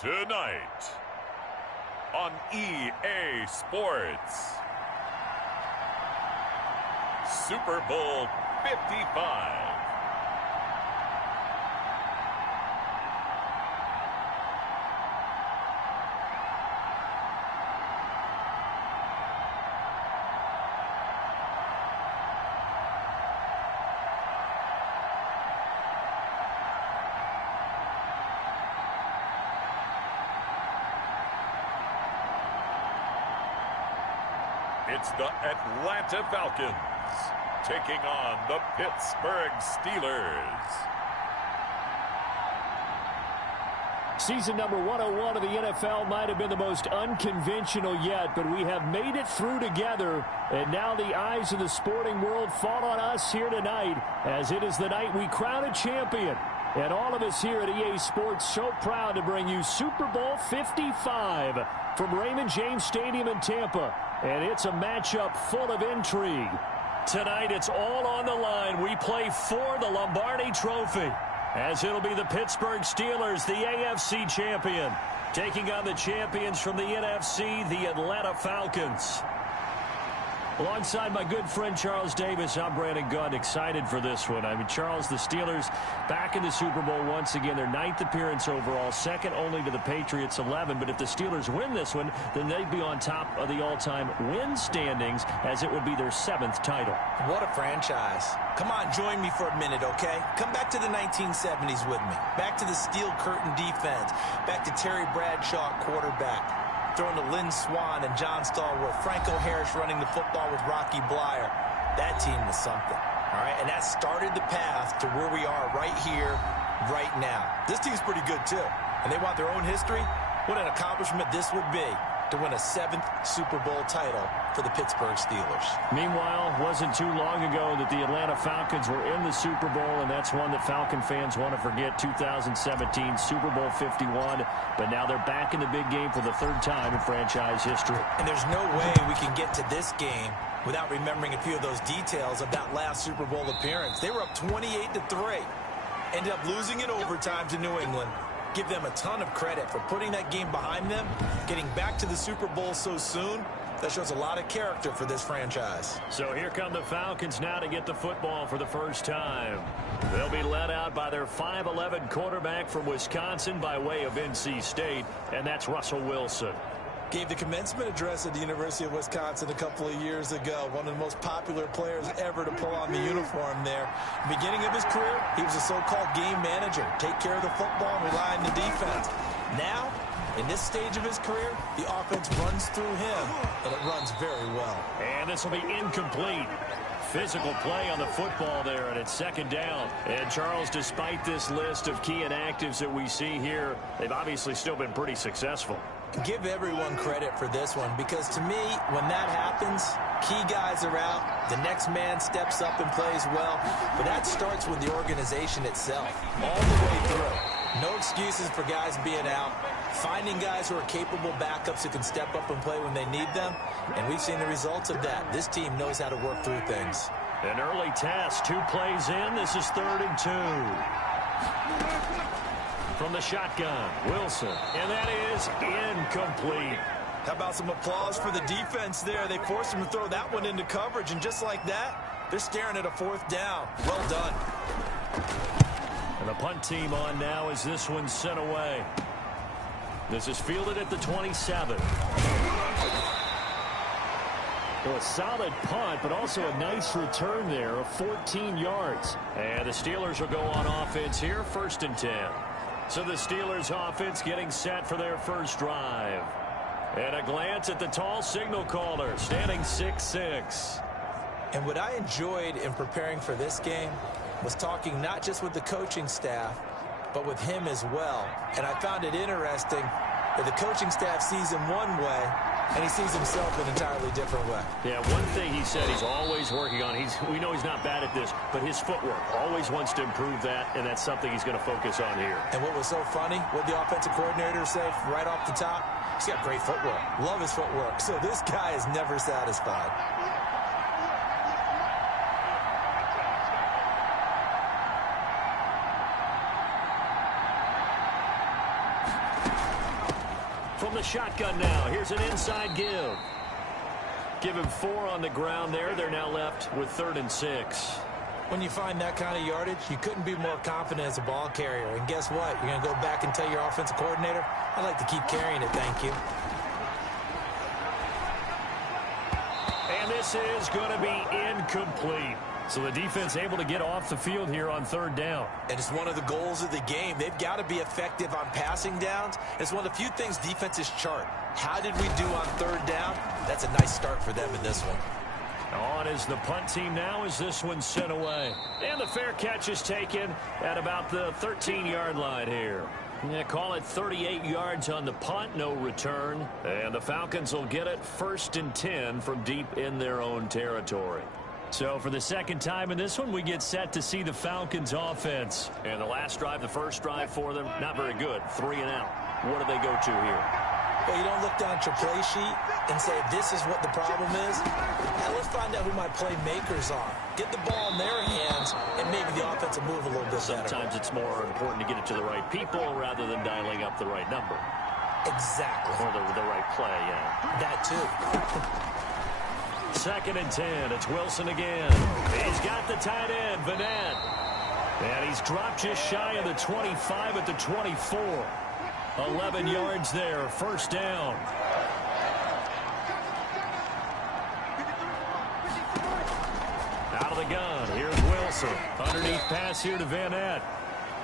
Tonight on EA Sports, Super Bowl 55. It's the Atlanta Falcons taking on the Pittsburgh Steelers. Season number 101 of the NFL might have been the most unconventional yet, but we have made it through together, and now the eyes of the sporting world fall on us here tonight, as it is the night we crown a champion. And all of us here at EA Sports so proud to bring you Super Bowl 55 from Raymond James Stadium in Tampa. And it's a matchup full of intrigue. Tonight, it's all on the line. We play for the Lombardi Trophy, as it'll be the Pittsburgh Steelers, the AFC champion, taking on the champions from the NFC, the Atlanta Falcons. Alongside my good friend Charles Davis, I'm Brandon Gunn, excited for this one. I mean, Charles, the Steelers back in the Super Bowl once again. Their 9th appearance overall, second only to the Patriots' 11. But if the Steelers win this one, then they'd be on top of the all-time win standings, as it would be their 7th title. What a franchise. Come on, join me for a minute, okay? Come back to the 1970s with me. Back to the steel curtain defense. Back to Terry Bradshaw quarterback. Throwing to Lynn Swann and John Stallworth. Franco Harris running the football with Rocky Blyer. That team was something. All right, and that started the path to where we are right here, right now. This team's pretty good, too. And they want their own history. What an accomplishment this would be to win a 7th Super Bowl title for the Pittsburgh Steelers. Meanwhile, wasn't too long ago that the Atlanta Falcons were in the Super Bowl, and that's one that Falcon fans want to forget, 2017 Super Bowl 51. But now they're back in the big game for the 3rd time in franchise history. And there's no way we can get to this game without remembering a few of those details of that last Super Bowl appearance. They were up 28-3. Ended up losing in overtime to New England. Give them a ton of credit for putting that game behind them, getting back to the Super Bowl so soon. That shows a lot of character for this franchise. So here come the Falcons now to get the football for the first time. They'll be led out by their 5'11" quarterback from Wisconsin by way of NC State, and that's Russell Wilson. Gave the commencement address at the University of Wisconsin a couple of years ago. One of the most popular players ever to pull on the uniform there. Beginning of his career, he was a so-called game manager. Take care of the football and rely on the defense. Now, in this stage of his career, the offense runs through him, and it runs very well. And this will be incomplete. Physical play on the football there, and it's 2nd down. And Charles, despite this list of key inactives that we see here, they've obviously still been pretty successful. Give everyone credit for this one, because to me, when that happens, key guys are out, the next man steps up and plays well, but that starts with the organization itself, all the way through. No excuses for guys being out, finding guys who are capable backups who can step up and play when they need them, and we've seen the results of that. This team knows how to work through things. An early test, 2 plays in, this is 3rd and 2. From the shotgun, Wilson, and that is incomplete. How about some applause for the defense there? They forced him to throw that one into coverage, and just like that, they're staring at a 4th down. Well done. And the punt team on now as this one's sent away. This is fielded at the 27. Well, a solid punt, but also a nice return there of 14 yards. And the Steelers will go on offense here, 1st and 10. So the Steelers offense getting set for their first drive. And a glance at the tall signal caller, standing 6'6". And what I enjoyed in preparing for this game was talking not just with the coaching staff, but with him as well. And I found it interesting that the coaching staff sees him one way, and he sees himself an entirely different way. Yeah, one thing he said he's always working on, we know he's not bad at this, but his footwork, always wants to improve that, and that's something he's going to focus on here. And what was so funny, what the offensive coordinator say right off the top, he's got great footwork. Love his footwork. So this guy is never satisfied. from the shotgun now. Here's an inside give. Give him 4 on the ground there. They're now left with 3rd and 6. When you find that kind of yardage, you couldn't be more confident as a ball carrier. And guess what? You're going to go back and tell your offensive coordinator, I'd like to keep carrying it, thank you. And this is going to be incomplete. So the defense able to get off the field here on 3rd down. And it's one of the goals of the game. They've got to be effective on passing downs. It's one of the few things defenses chart. How did we do on 3rd down? That's a nice start for them in this one. On is the punt team now as this one's sent away. And the fair catch is taken at about the 13-yard line here. Yeah, call it 38 yards on the punt, no return. And the Falcons will get it 1st and 10 from deep in their own territory. So for the second time in this one, we get set to see the Falcons offense. And the last drive, the first drive for them, not very good. 3 and out. What do they go to here? Well, you don't look down at your play sheet and say, this is what the problem is. Now, let's find out who my playmakers are. Get the ball in their hands, and maybe the offense will move a little bit better. Sometimes it's more important to get it to the right people rather than dialing up the right number. Exactly. Or the right play, yeah. That, too. 2nd and 10. It's Wilson again. He's got the tight end, Vanette. And he's dropped just shy of the 25 at the 24. 11 yards there. 1st down. Out of the gun. Here's Wilson. Underneath pass here to Vanette.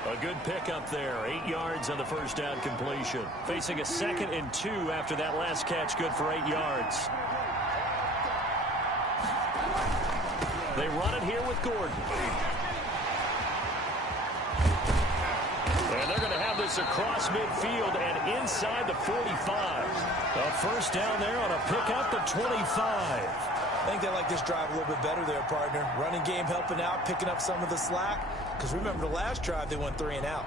A good pickup there. 8 yards on the 1st down completion. Facing a 2nd and 2 after that last catch. Good for 8 yards. They run it here with Gordon. And they're going to have this across midfield and inside the 45. A 1st down there on a pickup at 25. I think they like this drive a little bit better there, partner. Running game helping out, picking up some of the slack. Because remember the last drive, they went 3 and out.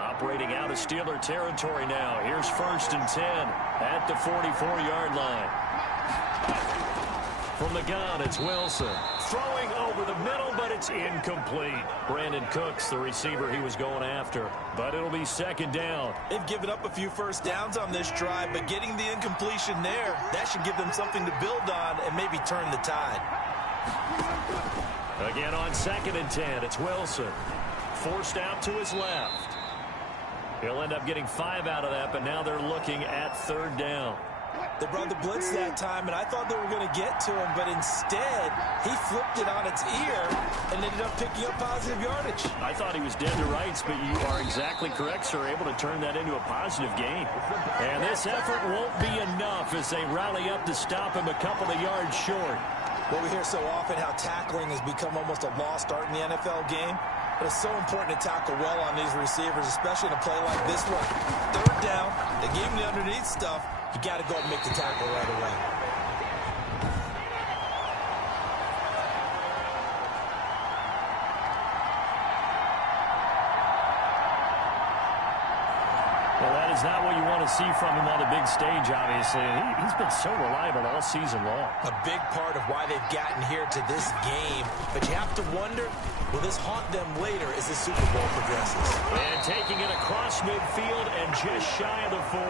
Operating out of Steeler territory now. Here's 1st and 10 at the 44-yard line. From the gun, it's Wilson. Throwing over the middle, but it's incomplete. Brandon Cooks, the receiver he was going after. But it'll be 2nd down. They've given up a few 1st downs on this drive, but getting the incompletion there, that should give them something to build on and maybe turn the tide. Again on 2nd and 10, it's Wilson. Forced out to his left. He'll end up getting 5 out of that, but now they're looking at 3rd down. They brought the blitz that time, and I thought they were going to get to him, but instead, he flipped it on its ear and ended up picking up positive yardage. I thought he was dead to rights, but you are exactly correct, sir, able to turn that into a positive gain. And this effort won't be enough as they rally up to stop him a couple of yards short. Well, we hear so often how tackling has become almost a lost art in the NFL game. But it's so important to tackle well on these receivers, especially in a play like this one. 3rd down, they gave him the underneath stuff. You got to go and make the tackle right away. Well, that is not what you want to see from him on the big stage, obviously. He's been so reliable all season long. A big part of why they've gotten here to this game. But you have to wonder, will this haunt them later as the Super Bowl progresses? And taking it across midfield and just shy of the 40.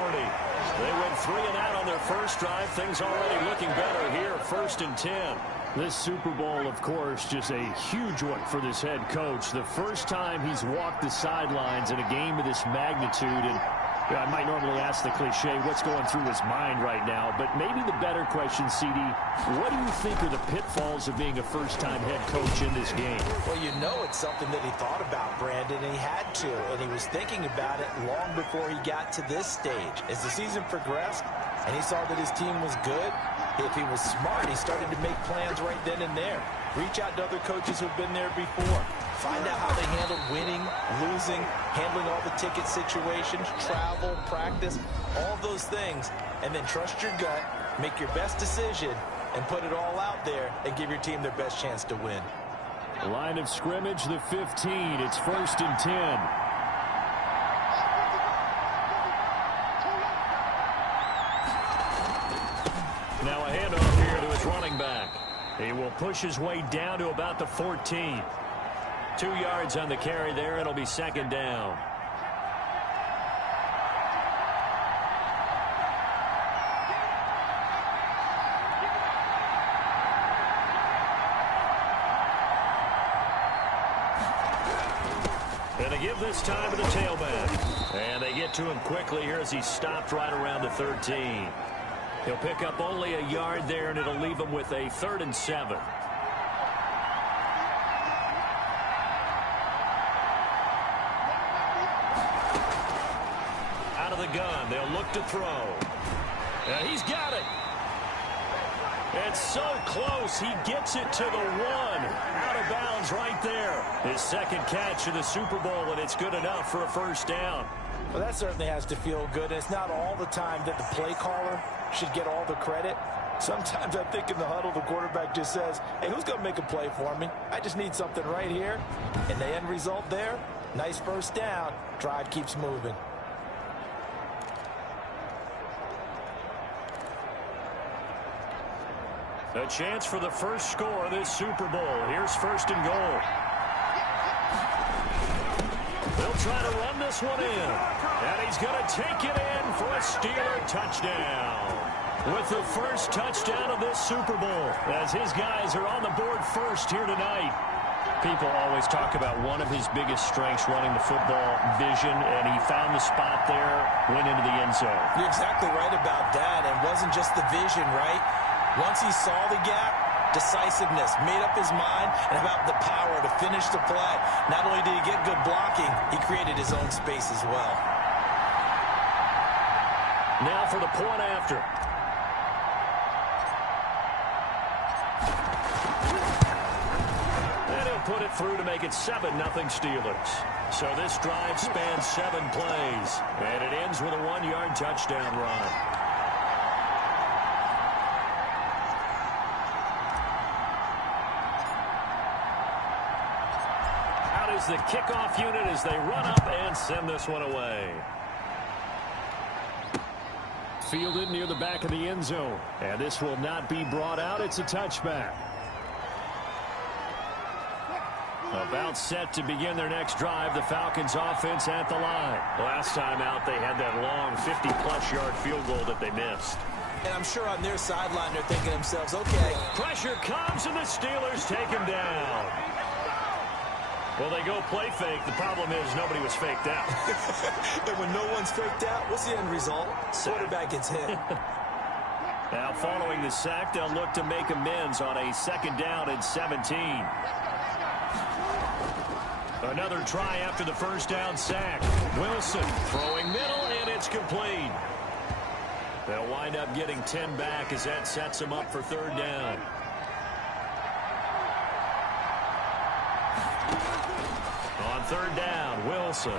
They went 3 and out on their first drive. Things already looking better here. 1st and 10. This Super Bowl, of course, just a huge one for this head coach. The first time he's walked the sidelines in a game of this magnitude. And I might normally ask the cliche, what's going through his mind right now? But maybe the better question, CD, what do you think are the pitfalls of being a first-time head coach in this game? Well, you know it's something that he thought about, Brandon, and he had to. And he was thinking about it long before he got to this stage. As the season progressed and he saw that his team was good, if he was smart, he started to make plans right then and there. Reach out to other coaches who've been there before. Find out how they handled winning, losing, handling all the ticket situations, travel, practice, all those things. And then trust your gut, make your best decision, and put it all out there and give your team their best chance to win. Line of scrimmage, the 15. It's 1st and 10. Now a handoff here to his running back. He will push his way down to about the 14. 2 yards on the carry there. It'll be second down. And they give this time to the tailback. And they get to him quickly here as he stopped right around the 13. He'll pick up only a yard there, and it'll leave him with a 3rd and 7. Out of the gun, they'll look to throw. And he's got it. It's so close. He gets it to the 1. Out of bounds right there. His second catch of the Super Bowl, and it's good enough for a first down. Well, that certainly has to feel good. It's not all the time that the play caller should get all the credit. Sometimes I think in the huddle, the quarterback just says, hey, who's going to make a play for me? I just need something right here. And the end result there, nice first down. Drive keeps moving. A chance for the first score of this Super Bowl. Here's 1st and goal. They'll try to run this one in. And he's going to take it in for a Steeler touchdown. With the first touchdown of this Super Bowl, as his guys are on the board first here tonight. People always talk about one of his biggest strengths, running the football, vision, and he found the spot there, went into the end zone. You're exactly right about that. And it wasn't just the vision, right? Once he saw the gap, decisiveness, made up his mind, and about the power to finish the play. Not only did he get good blocking, he created his own space as well. Now for the point after. And he'll put it through to make it 7-0 Steelers. So this drive spans 7 plays, and it ends with a 1-yard touchdown run. The kickoff unit as they run up and send this one away. Fielded near the back of the end zone. And this will not be brought out. It's a touchback. About set to begin their next drive. The Falcons offense at the line. Last time out, they had that long 50-plus yard field goal that they missed. And I'm sure on their sideline they're thinking to themselves, okay. Pressure comes and the Steelers take him down. Well, they go play fake. The problem is nobody was faked out. And when no one's faked out, what's the end result? Quarterback gets hit. Now, following the sack, they'll look to make amends on a 2nd down and 17. Another try after the first down sack. Wilson throwing middle, and it's complete. They'll wind up getting 10 back as that sets them up for 3rd down. On 3rd down, Wilson.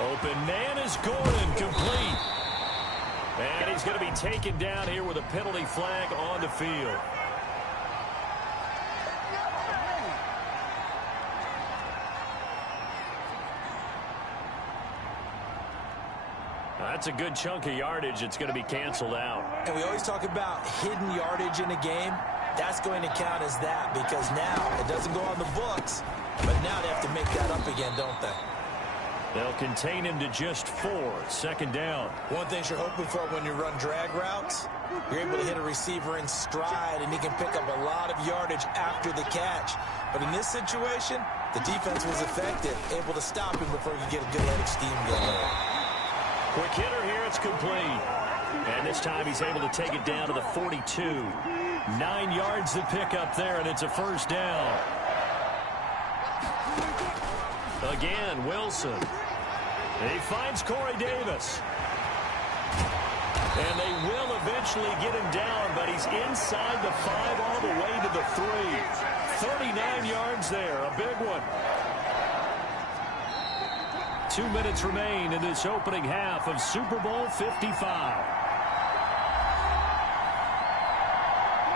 Open man is Gordon, complete. And he's going to be taken down here with a penalty flag on the field. That's a good chunk of yardage. It's going to be canceled out. And we always talk about hidden yardage in a game. That's going to count as that because now it doesn't go on the books, but now they have to make that up again, don't they? They'll contain him to just 4. 2nd down. One thing you're hoping for when you run drag routes, you're able to hit a receiver in stride, and he can pick up a lot of yardage after the catch. But in this situation, the defense was effective, able to stop him before he could get a good head of steam going. Quick hitter here, it's complete. And this time he's able to take it down to the 42. 9 yards to pick up there, and it's a 1st down. Again, Wilson. He finds Corey Davis. And they will eventually get him down, but he's inside the 5 all the way to the 3. 39 yards there, a big one. 2 minutes remain in this opening half of Super Bowl 55.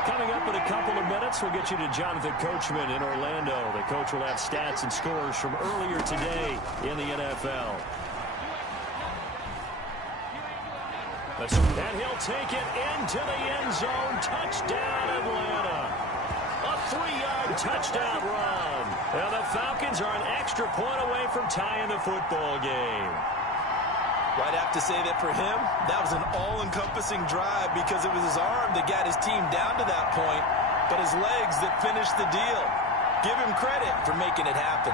Coming up in a couple of minutes, we'll get you to Jonathan Coachman in Orlando. The coach will have stats and scores from earlier today in the NFL. And he'll take it into the end zone. Touchdown, Atlanta. A 3-yard touchdown run. Now the Falcons are an extra point away from tying the football game. Well, I'd have to say that for him, that was an all-encompassing drive because it was his arm that got his team down to that point, but his legs that finished the deal. Give him credit for making it happen.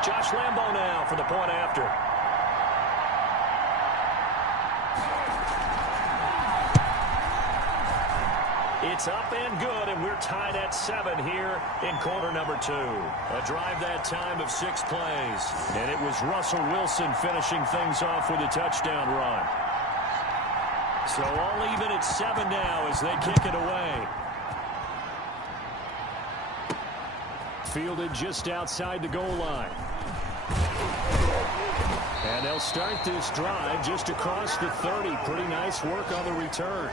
Josh Lambo now for the point after. It's up and good, and we're tied at 7 here in quarter number 2. A drive that time of 6 plays. And it was Russell Wilson finishing things off with a touchdown run. So all even at 7 now as they kick it away. Fielded just outside the goal line. And they'll start this drive just across the 30. Pretty nice work on the return.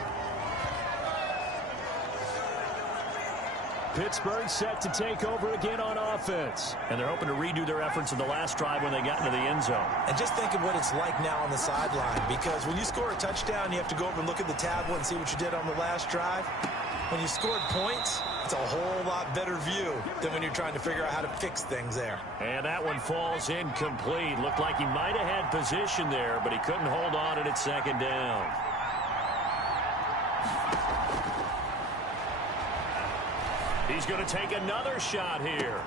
Pittsburgh set to take over again on offense. And they're hoping to redo their efforts in the last drive when they got into the end zone. And just think of what it's like now on the sideline, because when you score a touchdown, you have to go over and look at the tablet and see what you did on the last drive. When you scored points, it's a whole lot better view than when you're trying to figure out how to fix things there. And that one falls incomplete. Looked like he might have had position there, but he couldn't hold on at second down. He's going to take another shot here.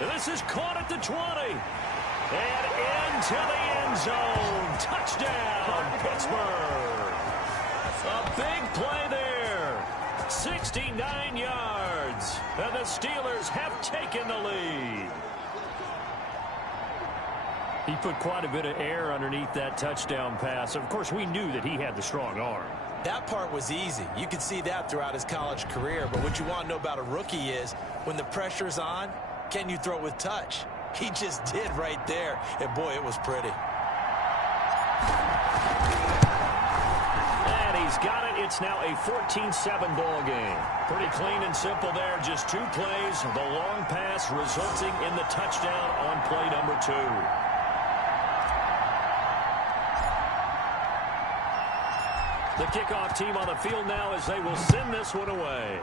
And this is caught at the 20. And into the end zone. Touchdown, Pittsburgh. A big play there. 69 yards. And the Steelers have taken the lead. He put quite a bit of air underneath that touchdown pass. Of course, we knew that he had the strong arm. That part was easy. You could see that throughout his college career. But what you want to know about a rookie is when the pressure's on, can you throw with touch? He just did right there. And, boy, it was pretty. And he's got it. It's now a 14-7 ball game. Pretty clean and simple there. Just 2 plays. The long pass resulting in the touchdown on play number 2. The kickoff team on the field now as they will send this one away.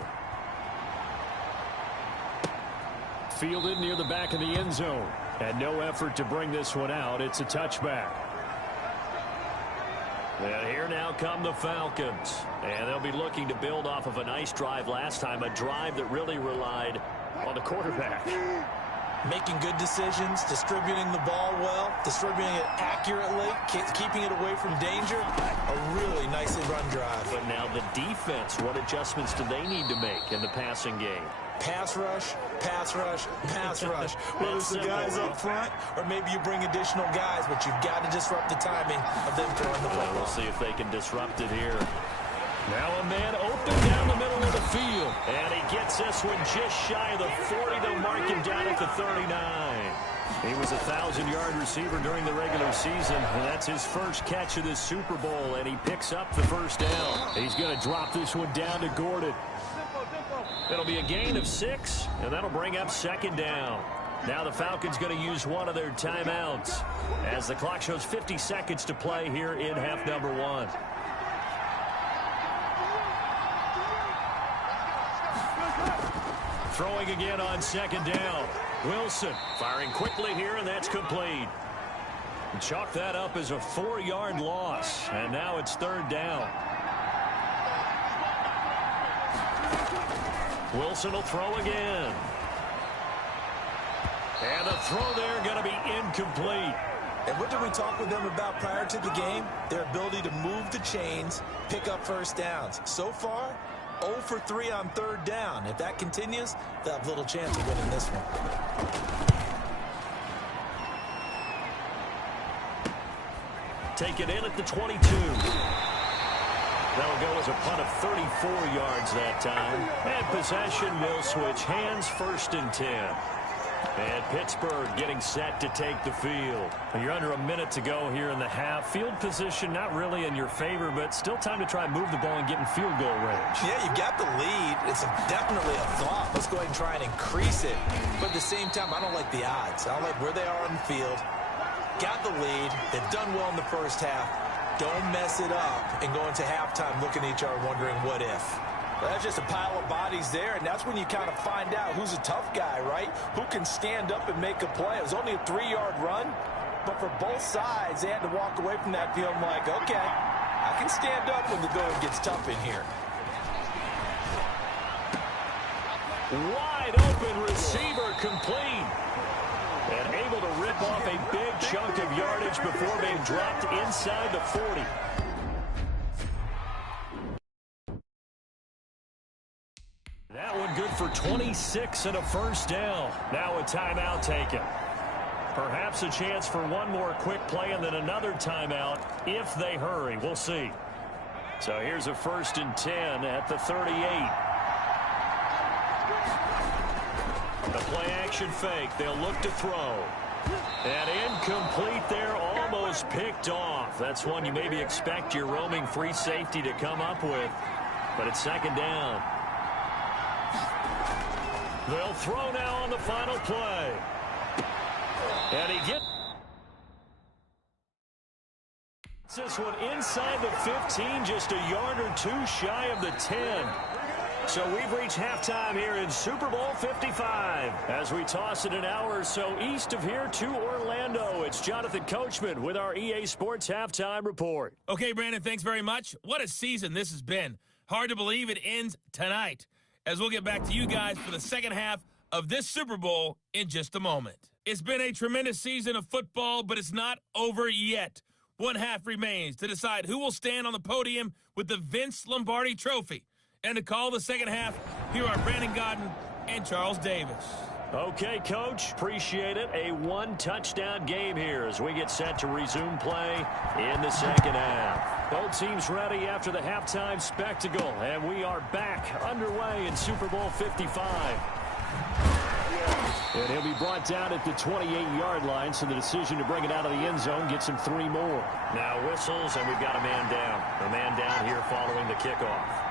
Fielded near the back of the end zone. And no effort to bring this one out. It's a touchback. And here now come the Falcons. And they'll be looking to build off of a nice drive last time. A drive that really relied on the quarterback. Making good decisions, distributing the ball well, distributing it accurately, keeping it away from danger. A really nicely run drive. But now the defense, what adjustments do they need to make in the passing game? Pass rush, pass rush, pass rush. Whether it's the guys up front or maybe you bring additional guys, but you've got to disrupt the timing of them throwing the football. We'll see if they can disrupt it here. Now a man open down the middle of the field. And he gets this one just shy of the 40. They'll mark him down at the 39. He was a 1,000-yard receiver during the regular season. And that's his first catch of this Super Bowl. And he picks up the first down. He's going to drop this one down to Gordon. It'll be a gain of 6. And that'll bring up second down. Now the Falcons going to use one of their timeouts as the clock shows 50 seconds to play here in half number 1. Throwing again on second down. Wilson firing quickly here, and that's complete. Chalk that up as a 4-yard loss, and now it's third down. Wilson will throw again. And the throw there going to be incomplete. And what did we talk with them about prior to the game? Their ability to move the chains, pick up first downs. So far, 0 for 3 on third down. If that continues, they'll have little chance of winning this one. Take it in at the 22. That'll go as a punt of 34 yards that time. And possession will switch hands, 1st and 10. And Pittsburgh getting set to take the field. You're under a minute to go here in the half. Field position not really in your favor, but still time to try and move the ball and get in field goal range. Yeah, you got the lead. It's definitely a thought. Let's go ahead and try and increase it. But at the same time, I don't like the odds. I don't like where they are on the field. Got the lead. They've done well in the first half. Don't mess it up and go into halftime looking at each other wondering what if. That's just a pile of bodies there, and that's when you kind of find out who's a tough guy, right? Who can stand up and make a play. It was only a 3-yard run, but for both sides, they had to walk away from that feeling like, okay, I can stand up when the going gets tough in here. Wide open receiver complete. And able to rip off a big chunk of yardage before being dropped inside the 40. That one good for 26 and a first down. Now a timeout taken. Perhaps a chance for one more quick play and then another timeout if they hurry. We'll see. So here's a 1st and 10 at the 38. The play action fake. They'll look to throw. And incomplete there, almost picked off. That's one you maybe expect your roaming free safety to come up with. But it's 2nd down. They'll throw now on the final play. And he gets this one inside the 15, just a yard or two shy of the 10. So we've reached halftime here in Super Bowl 55. As we toss it an hour or so east of here to Orlando, it's Jonathan Coachman with our EA Sports Halftime Report. Okay, Brandon, thanks very much. What a season this has been. Hard to believe it ends tonight, as we'll get back to you guys for the second half of this Super Bowl in just a moment. It's been a tremendous season of football, but it's not over yet. One half remains to decide who will stand on the podium with the Vince Lombardi Trophy. And to call the second half, here are Brandon Godden and Charles Davis. Okay, Coach, appreciate it. A one-touchdown game here as we get set to resume play in the second half. Both teams ready after the halftime spectacle, and we are back underway in Super Bowl 55. And he'll be brought down at the 28-yard line, so the decision to bring it out of the end zone gets him 3 more. Now whistles, and we've got a man down. A man down here following the kickoff.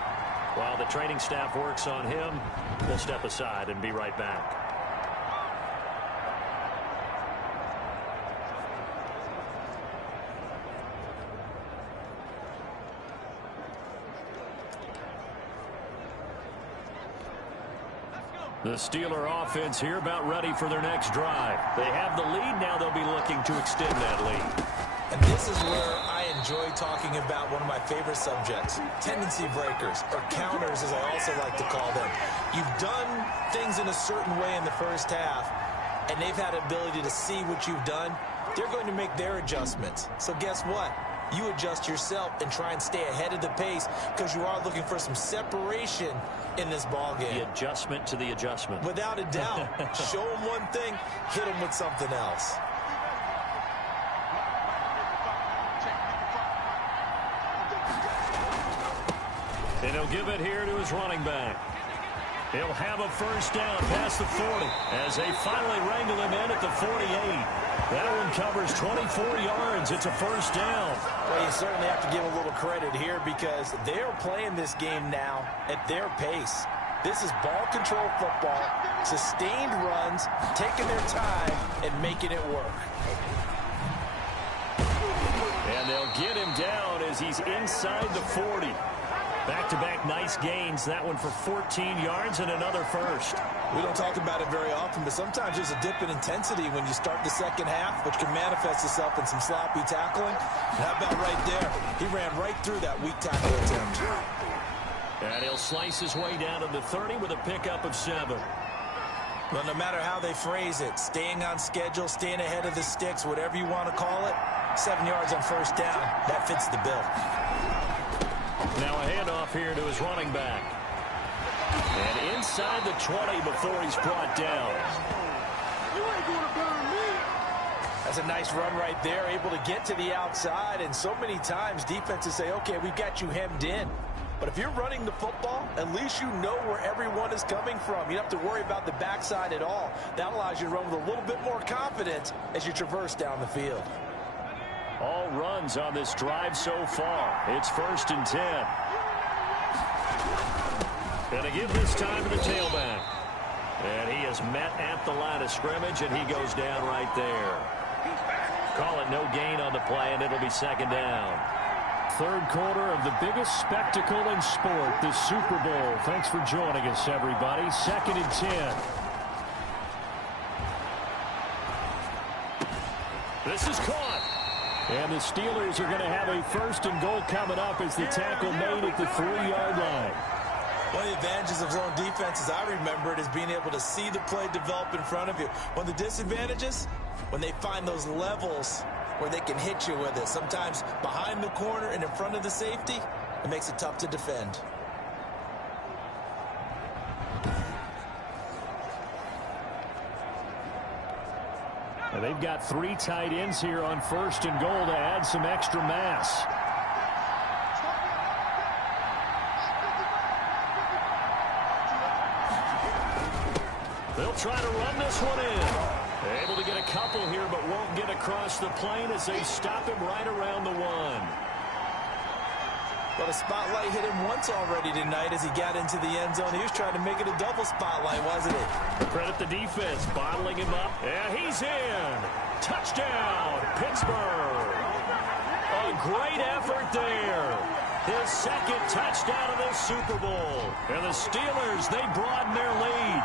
While the training staff works on him, we'll step aside and be right back. The Steeler offense here about ready for their next drive. They have the lead. Now they'll be looking to extend that lead. And this is where I enjoy talking about one of my favorite subjects, tendency breakers, or counters as I also like to call them. You've done things in a certain way in the first half, and they've had the ability to see what you've done. They're going to make their adjustments. So guess what? You adjust yourself and try and stay ahead of the pace because you are looking for some separation in this ball game. The adjustment to the adjustment. Without a doubt. Show them one thing, hit them with something else. And he'll give it here to his running back. He'll have a first down past the 40 as they finally wrangle him in at the 48. That one covers 24 yards. It's a first down. Well, you certainly have to give a little credit here because they're playing this game now at their pace. This is ball control football, sustained runs, taking their time and making it work. And they'll get him down as he's inside the 40. Back-to-back nice gains. That one for 14 yards and another first. We don't talk about it very often, but sometimes there's a dip in intensity when you start the second half, which can manifest itself in some sloppy tackling. And how about right there? He ran right through that weak tackle attempt. And he'll slice his way down to the 30 with a pickup of 7. Well, no matter how they phrase it, staying on schedule, staying ahead of the sticks, whatever you want to call it, 7 yards on first down, that fits the bill. Now a handoff here to his running back. And inside the 20 before he's brought down. You ain't gonna burn me. That's a nice run right there, able to get to the outside. And so many times defenses say, okay, we've got you hemmed in. But if you're running the football, at least you know where everyone is coming from. You don't have to worry about the backside at all. That allows you to run with a little bit more confidence as you traverse down the field. All runs on this drive so far. It's 1st and 10. Gonna give this time to the tailback. And he is met at the line of scrimmage, and he goes down right there. Call it no gain on the play, and it'll be 2nd down. 3rd quarter of the biggest spectacle in sport, the Super Bowl. Thanks for joining us, everybody. 2nd and 10. This is caught. And the Steelers are going to have a 1st and goal coming up as the tackle made at the 3-yard line. One of the advantages of zone defense, as I remember it, is being able to see the play develop in front of you. One of the disadvantages, when they find those levels where they can hit you with it. Sometimes behind the corner and in front of the safety, it makes it tough to defend. And they've got 3 tight ends here on 1st and goal to add some extra mass. They'll try to run this one in. Able to get a couple here, but won't get across the plane as they stop him right around the 1. Well, the spotlight hit him once already tonight as he got into the end zone. He was trying to make it a double spotlight, wasn't it? Credit the defense, bottling him up. Yeah, he's in. Touchdown, Pittsburgh. A great effort there. His 2nd touchdown of the Super Bowl. And the Steelers, they broaden their lead.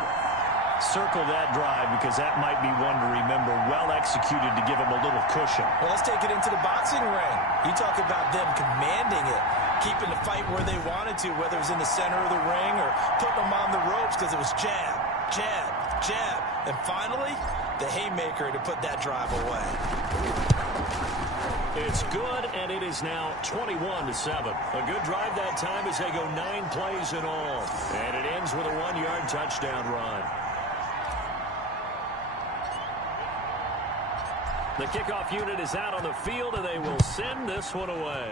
Circle that drive because that might be one to remember. Well executed to give him a little cushion. Well, let's take it into the boxing ring. You talk about them commanding it, keeping the fight where they wanted to, whether it was in the center of the ring or putting them on the ropes because it was jab, jab, jab. And finally, the haymaker to put that drive away. It's good, and it is now 21-7. A good drive that time as they go 9 plays in all. And it ends with a 1-yard touchdown run. The kickoff unit is out on the field, and they will send this one away.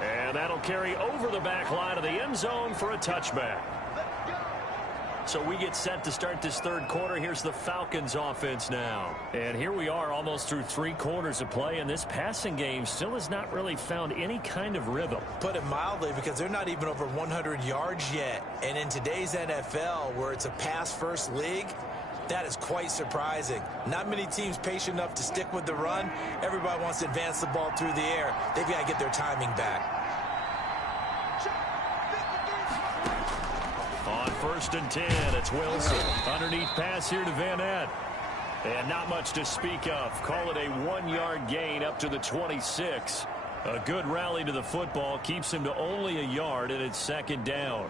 And that'll carry over the back line of the end zone for a touchback. So we get set to start this 3rd quarter. Here's the Falcons offense now. And here we are almost through 3 quarters of play, and this passing game still has not really found any kind of rhythm. Put it mildly, because they're not even over 100 yards yet. And in today's NFL, where it's a pass-first league, that is quite surprising. Not many teams patient enough to stick with the run. Everybody wants to advance the ball through the air. They've got to get their timing back. On 1st and 10, it's Wilson. Underneath pass here to Van Ness. And not much to speak of. Call it a 1-yard gain up to the 26. A good rally to the football. Keeps him to only a yard, and it's 2nd down.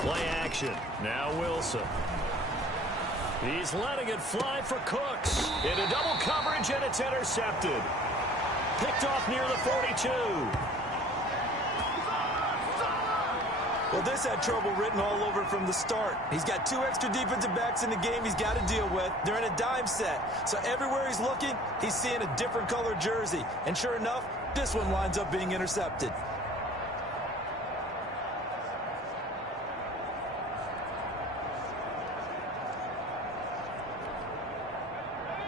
Play action. Now Wilson. He's letting it fly for Cooks. Into double coverage, and it's intercepted. Picked off near the 42. Well, this had trouble written all over from the start. He's got 2 extra defensive backs in the game he's got to deal with. They're in a dime set. So everywhere he's looking, he's seeing a different color jersey. And sure enough, this one winds up being intercepted.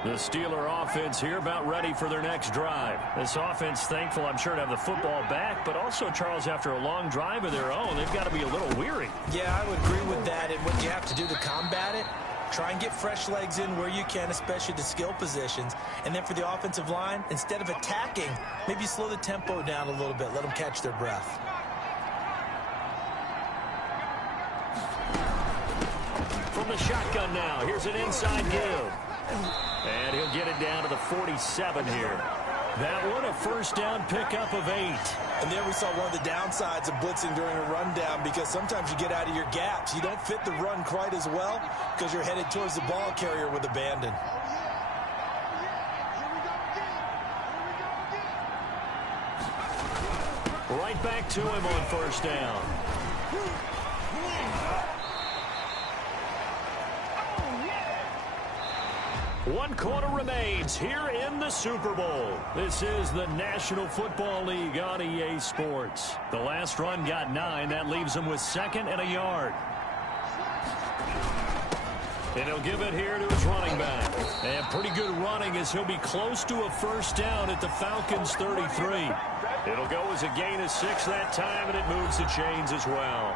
The Steeler offense here about ready for their next drive. This offense thankful, I'm sure, to have the football back, but also, Charles, after a long drive of their own, they've got to be a little weary. Yeah, I would agree with that. And what you have to do to combat it, try and get fresh legs in where you can, especially the skill positions. And then for the offensive line, instead of attacking, maybe slow the tempo down a little bit. Let them catch their breath. From the shotgun now, here's an inside give. And he'll get it down to the 47 here. That one a 1st down pickup of 8. And there we saw one of the downsides of blitzing during a rundown, because sometimes you get out of your gaps. You don't fit the run quite as well because you're headed towards the ball carrier with abandon. Right back to him on first down. One quarter remains here in the Super Bowl. This is the National Football League on EA Sports. The last run got 9. That leaves him with 2nd and a yard. And he'll give it here to his running back. And pretty good running as he'll be close to a first down at the Falcons 33. It'll go as a gain of 6 that time, and it moves the chains as well.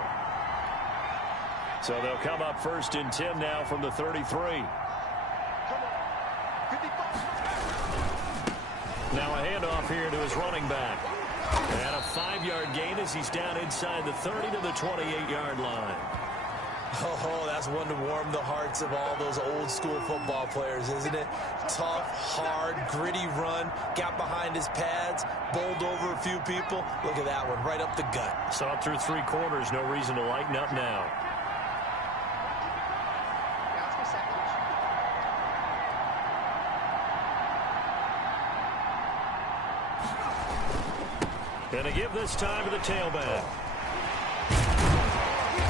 So they'll come up 1st and 10 now from the 33. Now a handoff here to his running back. And a 5-yard gain as he's down inside the 30 to the 28-yard line. Oh, that's one to warm the hearts of all those old-school football players, isn't it? Tough, hard, gritty run. Got behind his pads, bowled over a few people. Look at that one, right up the gut. Saw it through 3 quarters. No reason to lighten up now. Gonna give this time to the tailback.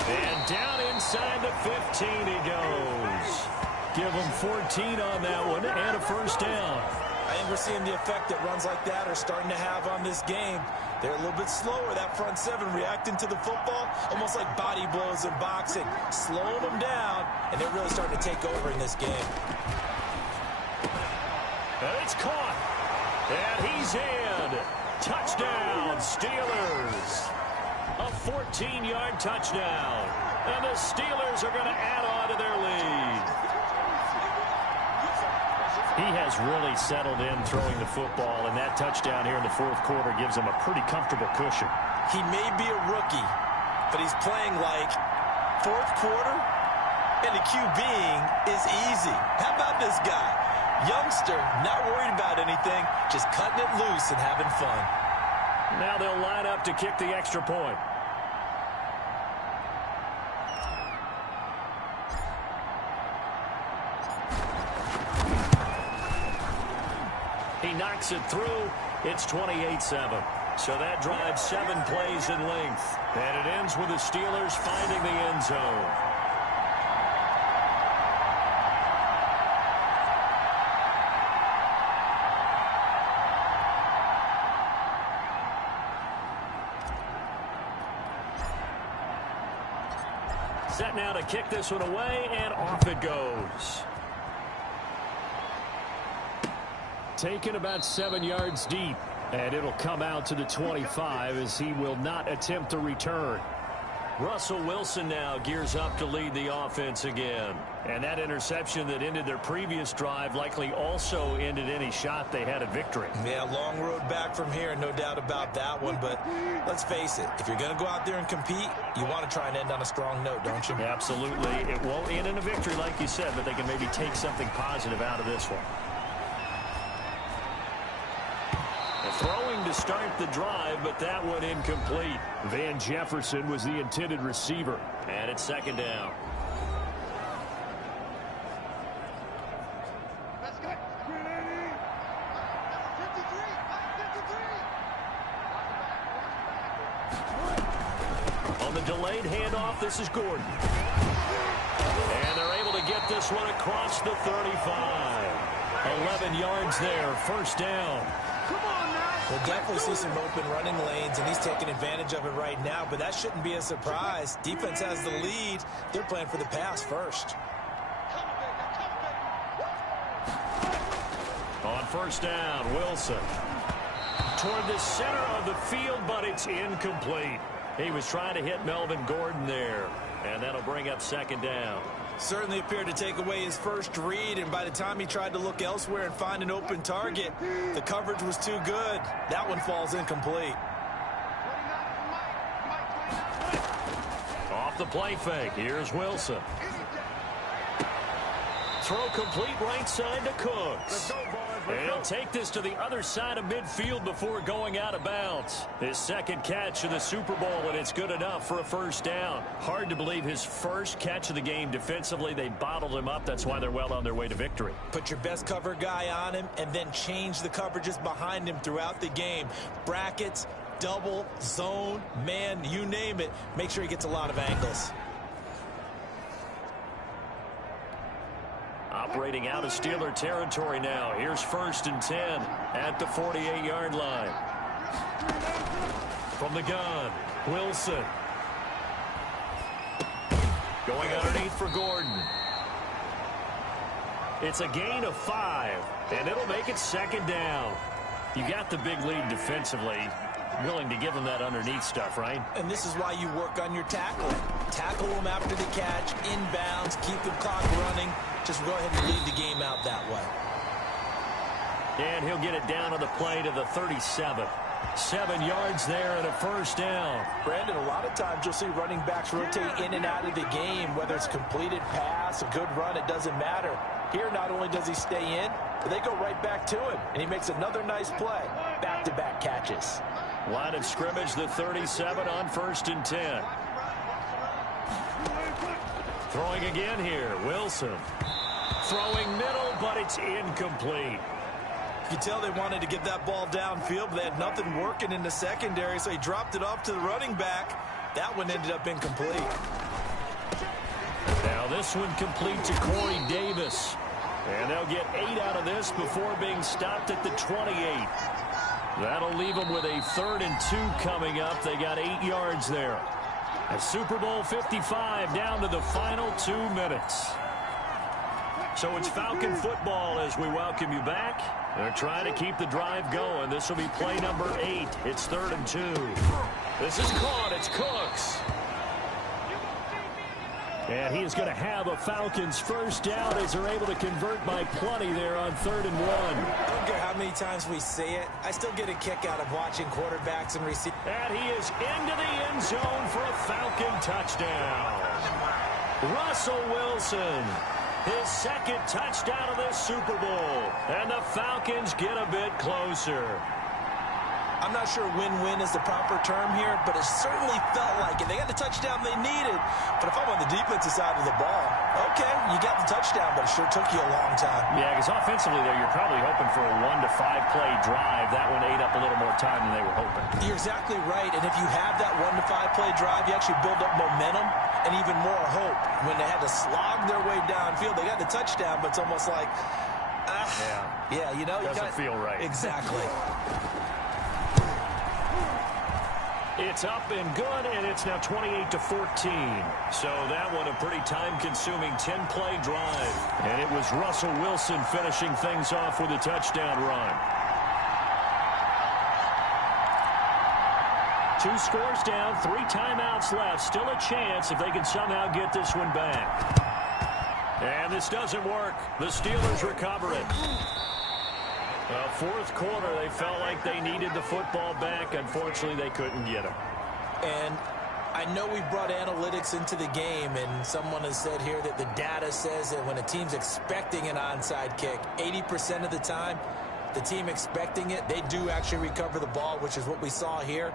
And down inside the 15 he goes. Give him 14 on that one and a first down. I think we're seeing the effect that runs like that are starting to have on this game. They're a little bit slower, that front 7 reacting to the football, almost like body blows in boxing, slowing them down, and they're really starting to take over in this game. And it's caught. And he's in. Touchdown, Steelers. A 14-yard touchdown. And the Steelers are going to add on to their lead. He has really settled in throwing the football, and that touchdown here in the 4th quarter gives him a pretty comfortable cushion. He may be a rookie, but he's playing like 4th quarter, and the QBing is easy. How about this guy? Youngster, not worried about anything, just cutting it loose and having fun. Now they'll line up to kick the extra point. He knocks it through. It's 28-7. So that drives 7 plays in length. And it ends with the Steelers finding the end zone. Set now to kick this one away, and off it goes. Taken about 7 yards deep, and it'll come out to the 25 as he will not attempt a return. Russell Wilson now gears up to lead the offense again. And that interception that ended their previous drive likely also ended any shot they had at victory. Yeah, long road back from here, no doubt about that one. But let's face it, if you're going to go out there and compete, you want to try and end on a strong note, don't you? Absolutely. It won't end in a victory like you said, but they can maybe take something positive out of this one. Throwing to start the drive, but that one incomplete. Van Jefferson was the intended receiver. And it's 2nd down. On the delayed handoff, this is Gordon. And they're able to get this one across the 35. 11 yards there, first down. We'll definitely see some open running lanes, and he's taking advantage of it right now, but that shouldn't be a surprise. Defense has the lead. They're playing for the pass first. On first down, Wilson. Toward the center of the field, but it's incomplete. He was trying to hit Melvin Gordon there, and that'll bring up 2nd down. Certainly appeared to take away his first read, and by the time he tried to look elsewhere and find an open target, the coverage was too good. That one falls incomplete. Off the play fake, here's Wilson. Throw complete right side to Cooks. And he'll take this to the other side of midfield before going out of bounds. His 2nd catch of the Super Bowl, and it's good enough for a first down. Hard to believe his first catch of the game defensively. They bottled him up. That's why they're well on their way to victory. Put your best cover guy on him and then change the coverages behind him throughout the game. Brackets, double, zone, man, you name it. Make sure he gets a lot of angles. Operating out of Steeler territory now. Here's 1st and 10 at the 48-yard line. From the gun, Wilson. Going underneath for Gordon. It's a gain of 5, and it'll make it 2nd down. You got the big lead defensively. Willing to give them that underneath stuff, right? And this is why you work on your tackling. Tackle them after the catch, inbounds, keep the clock running. Just go ahead and lead the game out that way. And he'll get it down on the play to the 37. 7 yards there and a 1st down. Brandon, a lot of times you'll see running backs rotate in and out of the game, whether it's completed pass, a good run, it doesn't matter. Here, not only does he stay in, but they go right back to him, and he makes another nice play. Back-to-back catches. Line of scrimmage, the 37 on 1st and 10. Throwing again here, Wilson. Throwing middle, but it's incomplete. You can tell they wanted to get that ball downfield, but they had nothing working in the secondary, so he dropped it off to the running back. That one ended up incomplete. Now this one complete to Corey Davis. And they'll get 8 out of this before being stopped at the 28. That'll leave them with a 3rd and 2 coming up. They got 8 yards there. And Super Bowl 55 down to the final 2 minutes. So it's Falcon football as we welcome you back. They're trying to keep the drive going. This will be play number 8. It's 3rd and 2. This is caught. It's Cooks. And he is going to have a Falcons 1st down as they're able to convert by plenty there on 3rd and 1. I don't care how many times we say it. I still get a kick out of watching quarterbacks and receivers. And he is into the end zone for a Falcon touchdown. Russell Wilson, his 2nd touchdown of this Super Bowl. And the Falcons get a bit closer. I'm not sure win-win is the proper term here, but it certainly felt like it. They got the touchdown they needed. But if I'm on the defensive side of the ball, okay, you got the touchdown, but it sure took you a long time. Yeah, because offensively there, you're probably hoping for a 1 to 5 play drive. That one ate up a little more time than they were hoping. You're exactly right. And if you have that 1 to 5 play drive, you actually build up momentum and even more hope. When they had to slog their way downfield, they got the touchdown, but it's almost like, yeah, you know, doesn't feel right. Exactly. It's up and good, and it's now 28-14. So that one a pretty time-consuming 10-play drive. And it was Russell Wilson finishing things off with a touchdown run. 2 scores down, 3 timeouts left. Still a chance if they can somehow get this one back. And this doesn't work. The Steelers recover it. 4th quarter, they felt like they needed the football back. Unfortunately, they couldn't get it. And I know we brought analytics into the game, and someone has said here that the data says that when a team's expecting an onside kick, 80% of the time, the team expecting it, they do actually recover the ball, which is what we saw here.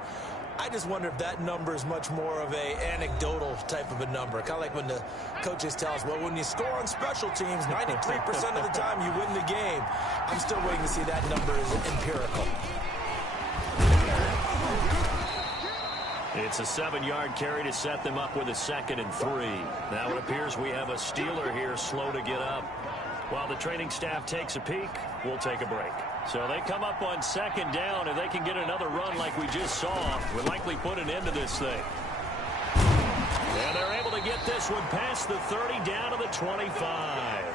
I just wonder if that number is much more of a anecdotal type of a number. Kind of like when the coaches tell us, well, when you score on special teams, 93% of the time you win the game. I'm still waiting to see that number is empirical. It's a 7-yard carry to set them up with a 2nd and 3. Now it appears we have a Steeler here slow to get up. While the training staff takes a peek, we'll take a break. So they come up on 2nd down. If they can get another run like we just saw, we'll likely put an end to this thing. And they're able to get this one past the 30 down to the 25.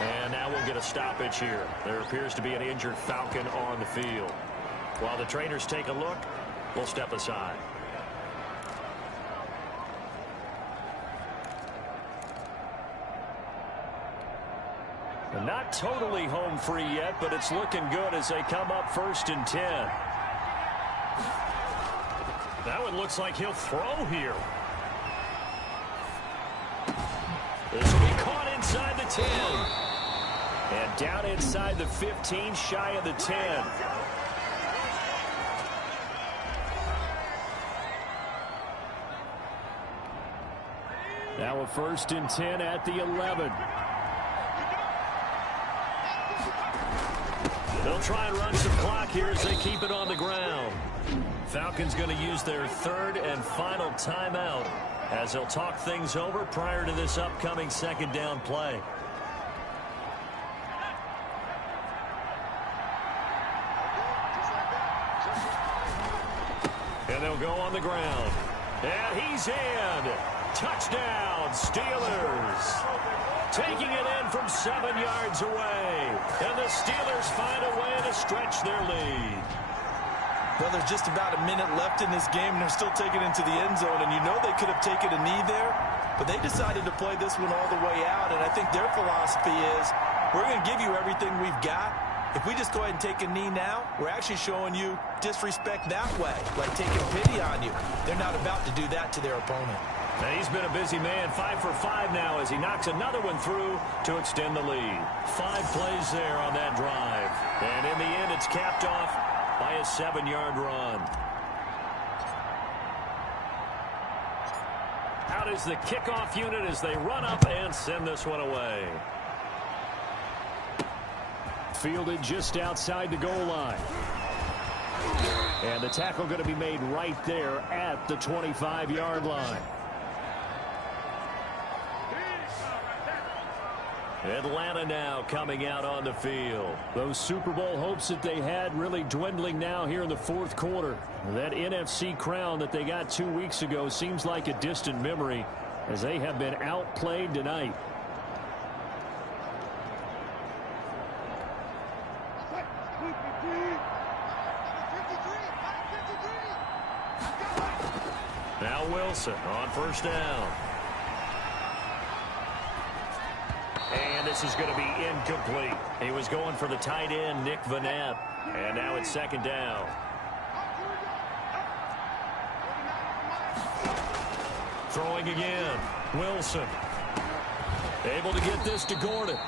And now we'll get a stoppage here. There appears to be an injured Falcon on the field. While the trainers take a look, we'll step aside. Not totally home free yet, but it's looking good as they come up 1st and 10. That one looks like he'll throw here. This will be caught inside the 10. And down inside the 15, shy of the 10. Now a 1st and 10 at the 11. They'll They'll try and run some clock here as they keep it on the ground. Falcons going to use their third and final timeout as they'll talk things over prior to this upcoming second down play. And they'll go on the ground. And he's in. Touchdown, Steelers. Taking it in from 7 yards away. And the Steelers find a way to stretch their lead. Well, there's just about a minute left in this game, and they're still taking it into the end zone. And you know they could have taken a knee there, but they decided to play this one all the way out. And I think their philosophy is, we're going to give you everything we've got. If we just go ahead and take a knee now, we're actually showing you disrespect that way, like taking pity on you. They're not about to do that to their opponent. And he's been a busy man, 5 for 5 now as he knocks another one through to extend the lead. 5 plays there on that drive. And in the end, it's capped off by a 7-yard run. Out is the kickoff unit as they run up and send this one away. Fielded just outside the goal line. And the tackle going to be made right there at the 25-yard line. Atlanta now coming out on the field. Those Super Bowl hopes that they had really dwindling now here in the fourth quarter. That NFC crown that they got 2 weeks ago seems like a distant memory as they have been outplayed tonight. Now Wilson on first down. And this is going to be incomplete. He was going for the tight end, Nick Vanette. And now it's second down. Throwing again. Wilson. Able to get this to Gordon.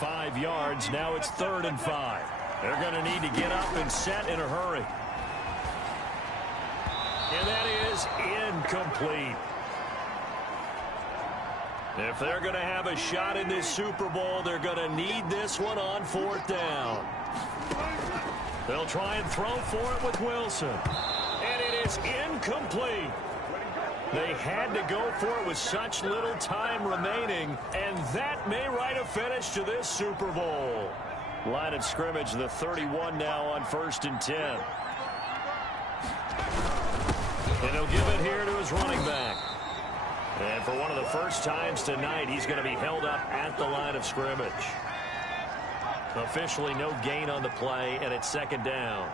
5 yards. Now it's 3rd and 5. They're going to need to get up and set in a hurry. And that is incomplete. If they're going to have a shot in this Super Bowl, they're going to need this one on 4th down. They'll try and throw for it with Wilson. And it is incomplete. They had to go for it with such little time remaining, and that may write a finish to this Super Bowl. Line of scrimmage, the 31 now on 1st and 10. And he'll give it here to his running back. And for one of the first times tonight, he's going to be held up at the line of scrimmage. Officially no gain on the play, and it's second down.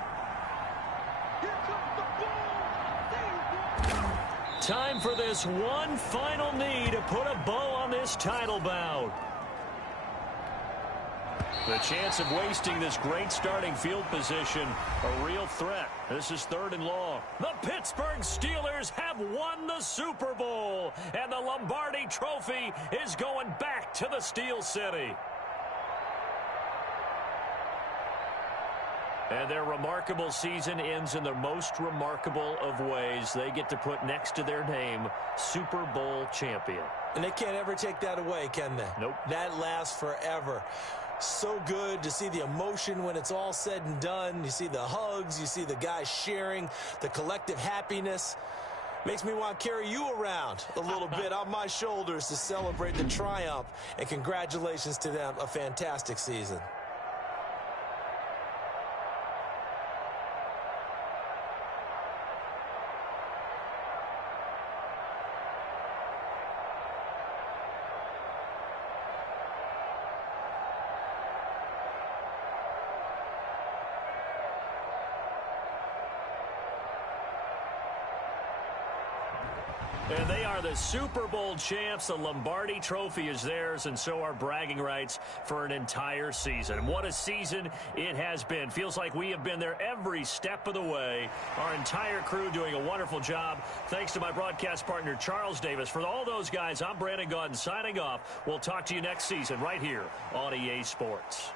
Time for this one final knee to put a bow on this title bout. The chance of wasting this great starting field position, a real threat. This is 3rd and long. The Pittsburgh Steelers have won the Super Bowl, and the Lombardi Trophy is going back to the Steel City. And their remarkable season ends in the most remarkable of ways. They get to put next to their name, Super Bowl champion. And they can't ever take that away, can they? Nope. That lasts forever. So good to see the emotion when it's all said and done. You see the hugs, you see the guys sharing, the collective happiness. Makes me want to carry you around a little bit on my shoulders to celebrate the triumph. And congratulations to them, a fantastic season. And they are the Super Bowl champs. The Lombardi Trophy is theirs, and so are bragging rights for an entire season. What a season it has been. Feels like we have been there every step of the way. Our entire crew doing a wonderful job. Thanks to my broadcast partner, Charles Davis. For all those guys, I'm Brandon Gaudin signing off. We'll talk to you next season right here on EA Sports.